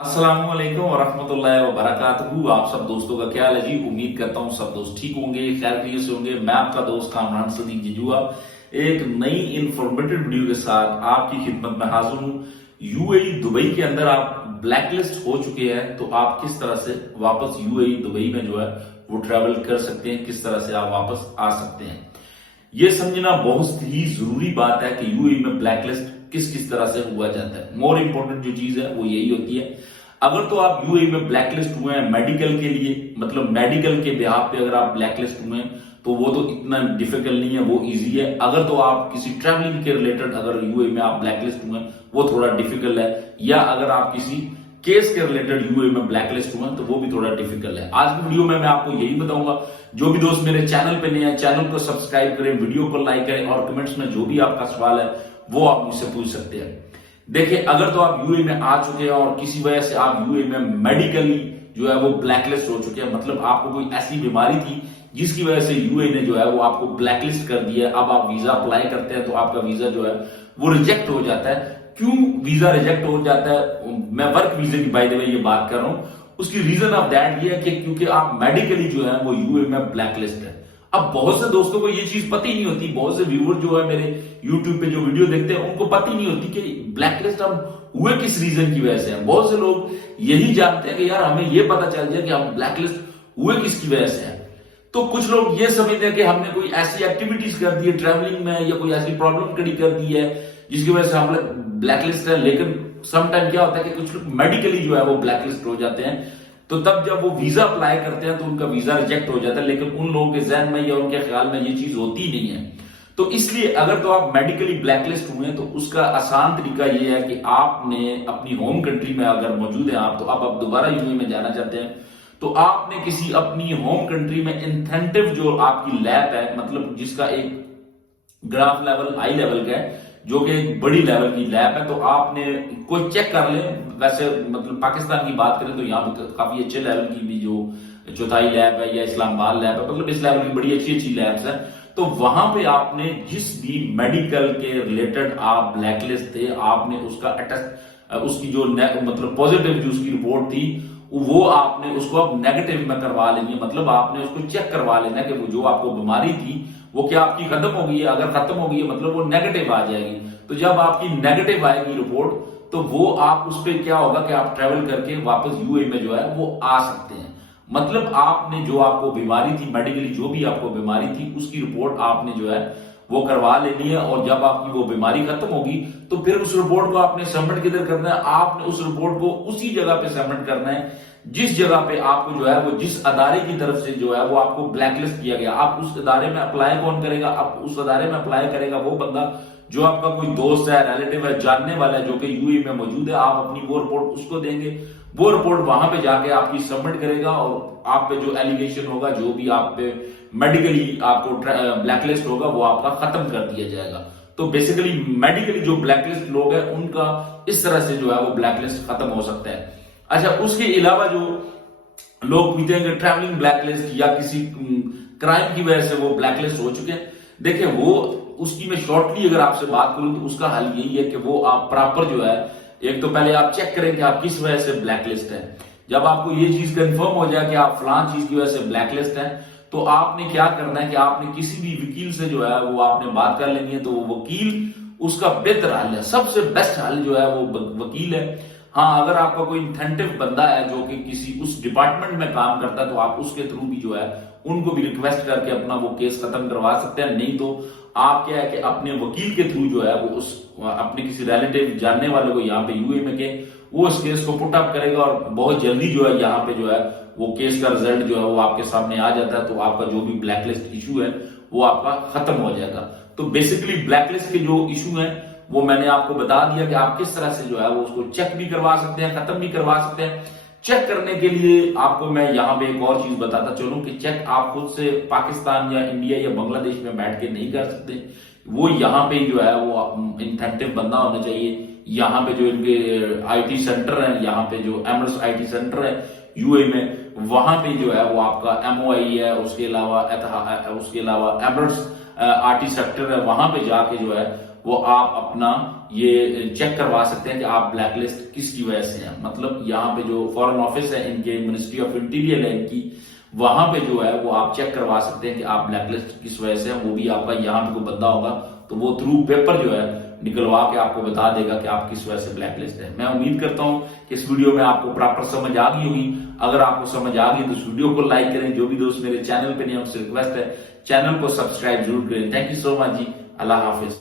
अस्सलाम वालेकुम वरहमतुल्लाहि वबरकातुहू। आप सब दोस्तों का क्या हाल है जी। उम्मीद करता हूँ सब दोस्त ठीक होंगे, खैर खैरियत से होंगे। मैं आपका दोस्त कामरान सदीक जिजुआ एक नई इंफॉर्मेटिव वीडियो के साथ आपकी खिदमत में हाजिर हूँ। यूएई दुबई के अंदर आप ब्लैकलिस्ट हो चुके हैं, तो आप किस तरह से वापस यूएई दुबई में जो है वो ट्रेवल कर सकते हैं, किस तरह से आप वापस आ सकते हैं। ये समझना बहुत ही जरूरी बात है कि यूएई में ब्लैकलिस्ट किस किस तरह से हुआ जाता है। मोर इंपोर्टेंट जो चीज है वो यही होती है। अगर तो आप यूएई में ब्लैकलिस्ट हुए हैं मेडिकल के लिए, मतलब मेडिकल के बिहाफ पे अगर आप ब्लैकलिस्ट हुए हैं तो वो तो इतना डिफिकल्ट नहीं है, वो इजी है। अगर तो आप किसी ट्रैवलिंग के रिलेटेड अगर यूएई में आप ब्लैकलिस्ट हुए हैं वो थोड़ा डिफिकल्ट है, या अगर आप किसी केस के रिलेटेड यूएई में ब्लैकलिस्ट हुए तो वो भी थोड़ा डिफिकल्ट है। आज की वीडियो में मैं आपको यही बताऊंगा। जो भी दोस्त मेरे चैनल पे नए हैं, चैनल को सब्सक्राइब करें, वीडियो को लाइक करें और कमेंट्स में जो भी आपका सवाल है वो आप मुझसे पूछ सकते हैं। देखिए, अगर तो आप यूएई में आ चुके हैं और किसी वजह से आप यूएई में मेडिकली जो है वो ब्लैकलिस्ट हो चुके हैं, मतलब आपको कोई ऐसी बीमारी थी जिसकी वजह से यूएई ने जो है वो आपको ब्लैकलिस्ट कर दिया है, अब आप वीजा अप्लाई करते हैं तो आपका वीजा जो है वो रिजेक्ट हो जाता है। क्यों वीजा रिजेक्ट हो जाता है? मैं वर्क वीजा की बाय द वे ये बात कर रहा हूं। उसकी रीजन ऑफ दैट ये है कि क्योंकि आप मेडिकली जो है वो यूएई में ब्लैकलिस्ट है। अब बहुत से दोस्तों को ये चीज पता ही नहीं होती, बहुत से व्यूअर जो है मेरे यूट्यूब पे जो वीडियो देखते हैं उनको पता ही नहीं होती कि ब्लैकलिस्ट हम हुए किस रीजन की वजह से हैं। बहुत से लोग यही जानते हैं कि यार हमें ये पता चल जाए कि हम ब्लैकलिस्ट हुए किसकी वजह से हैं। तो कुछ लोग ये समझते हैं कि हमने कोई ऐसी एक्टिविटीज कर दी है ट्रैवलिंग में या कोई ऐसी प्रॉब्लम खड़ी कर दी है जिसकी वजह से हम ब्लैकलिस्ट है। लेकिन समटाइम क्या होता है कि कुछ लोग मेडिकली जो है वो ब्लैकलिस्ट हो जाते हैं, तो तब जब वो वीजा अप्लाई करते हैं तो उनका वीजा रिजेक्ट हो जाता है। लेकिन उन लोगों के जहन में या उनके ख्याल में ये चीज होती ही नहीं है। तो इसलिए अगर तो आप मेडिकली ब्लैकलिस्ट हुए तो उसका आसान तरीका ये है कि आपने अपनी होम कंट्री में अगर मौजूद है आप, तो आप दोबारा यूएई में जाना चाहते हैं तो आपने किसी अपनी होम कंट्री में इंसेंटिव जो आपकी लैब है, मतलब जिसका एक ग्राफ लेवल हाई लेवल का है, जो कि एक बड़ी लेवल की लैब है, तो आपने कोई चेक कर ले। वैसे मतलब पाकिस्तान की बात करें तो यहाँ पे काफी अच्छे लेवल की भी जो चौथाई लैब है या इस्लामाबाद लैब है, मतलब इस लेवल की बड़ी अच्छी अच्छी लैब्स है। तो वहां पे आपने जिस भी मेडिकल के रिलेटेड आप ब्लैकलिस्ट थे, आपने उसका अटेस्ट उसकी जो मतलब पॉजिटिव जो उसकी रिपोर्ट थी वो आपने उसको अब नेगेटिव में करवा लेनी है। मतलब आपने उसको चेक करवा लेना कि वो जो आपको बीमारी थी वो क्या आपकी खत्म हो गई है। अगर खत्म हो गई है मतलब वो नेगेटिव आ जाएगी। तो जब आपकी नेगेटिव आएगी रिपोर्ट तो वो आप उस पर क्या होगा कि आप ट्रेवल करके वापस यूएई में जो है वो आ सकते हैं। मतलब आपने जो आपको बीमारी थी मेडिकली, जो भी आपको बीमारी थी उसकी रिपोर्ट आपने जो है वो करवा लेनी है। और जब आपकी वो बीमारी खत्म होगी तो फिर उस रिपोर्ट को आपने सबमिट किधर करना है? आपने उस रिपोर्ट को उसी जगह पे सबमिट करना है जिस जगह पे आपको जो है वो जिस अदारे की तरफ से जो है वो आपको ब्लैकलिस्ट किया गया। आप उस अदारे में अप्लाई कौन करेगा? आप उस अदारे में अप्लाई करेगा वो बंदा जो आपका कोई दोस्त है, रिलेटिव है, जानने वाला है, जो कि यूएई में मौजूद है। आप अपनी वो रिपोर्ट उसको देंगे, वो रिपोर्ट वहां पे जाके आपकी सबमिट करेगा और आप पे जो एलिगेशन होगा, जो भी आप पे मेडिकली आपको ब्लैकलिस्ट होगा, वो आपका खत्म कर दिया जाएगा। तो बेसिकली मेडिकली जो ब्लैकलिस्ट लोग हैं उनका इस तरह से जो है वो ब्लैकलिस्ट खत्म हो सकता है। अच्छा, उसके अलावा जो लोग पूछते हैं कि ट्रैवलिंग ब्लैकलिस्ट या किसी क्राइम की वजह से वो ब्लैकलिस्ट हो चुके हैं, देखिए वो उसकी मैं शॉर्टली अगर आपसे बात करूं तो उसका हल यही है कि वो आप प्रॉपर जो है, एक तो पहले आप चेक करें कि आप किस वजह से ब्लैकलिस्ट है। जब आपको ये चीज कंफर्म हो जाए कि आप फलां चीज की वजह से ब्लैकलिस्ट है, तो आपने क्या करना है कि आपने किसी भी वकील से जो है वो आपने बात कर लेनी है। तो वो वकील उसका बेहतर हल है, सबसे बेस्ट हल जो है वो वकील है। हाँ, अगर आपका कोई इंसेंटिव बंदा है जो कि किसी उस डिपार्टमेंट में काम करता है तो आप उसके थ्रू भी जो है उनको भी रिक्वेस्ट करके अपना वो केस खत्म करवा सकते हैं। नहीं तो आप क्या है कि अपने वकील के थ्रू जो है वो उस अपने किसी रिलेटिव जानने वाले को यहाँ पे यूएई में के वो इस केस को पुट अप करेगा और बहुत जल्दी जो है यहाँ पे जो है वो केस का रिजल्ट जो है वो आपके सामने आ जाता है। तो आपका जो भी ब्लैकलिस्ट इशू है वो आपका खत्म हो जाएगा। तो बेसिकली ब्लैकलिस्ट के जो इशू है वो मैंने आपको बता दिया कि आप किस तरह से जो है वो उसको चेक भी करवा सकते हैं, खत्म भी करवा सकते हैं। चेक करने के लिए आपको मैं यहाँ पे एक और चीज बताता चलूं कि चेक आप खुद से पाकिस्तान या इंडिया या बांग्लादेश में बैठ के नहीं कर सकते। वो यहाँ पे जो है वो इंसेंटिव बंदा होना चाहिए। यहाँ पे जो इनके आईटी सेंटर है, यहाँ पे जो एमरस आईटी सेंटर है यूएई में, वहां पे जो है वो आपका एमओआई है, उसके अलावा एमरस आईटी सेक्टर है, वहां पे जाके जो है وہ آپ اپنا یہ چیک کروا سکتے ہیں کہ آپ بلیک لسٹ کس کی وجہ سے ہیں. مطلب یہاں پہ جو فورن آفس ہے ان کے، منسٹری آف انٹیریئر ہے ان کی، وہاں پہ جو ہے وہ آپ چیک کروا سکتے ہیں کہ آپ بلیک لسٹ کس وجہ سے ہیں. وہ بھی آپ کا یہاں پہ کوئی بندہ ہوگا تو وہ تھرو پیپر جو ہے نکلوا کے آپ کو بتا دے گا کہ آپ کس وجہ سے بلیک لسٹ ہے. میں امید کرتا ہوں کہ اس ویڈیو میں آپ کو پراپر سمجھ آ گئی ہوگی. اگر آپ کو سمجھ آ گئی تو اس ویڈیو کو لائک کریں. جو بھی دوست میرے چینل پہ نہیں، ان سے ریکویسٹ ہے چینل کو سبسکرائب ضرور کریں. تھینک یو سو مچ جی. اللہ حافظ.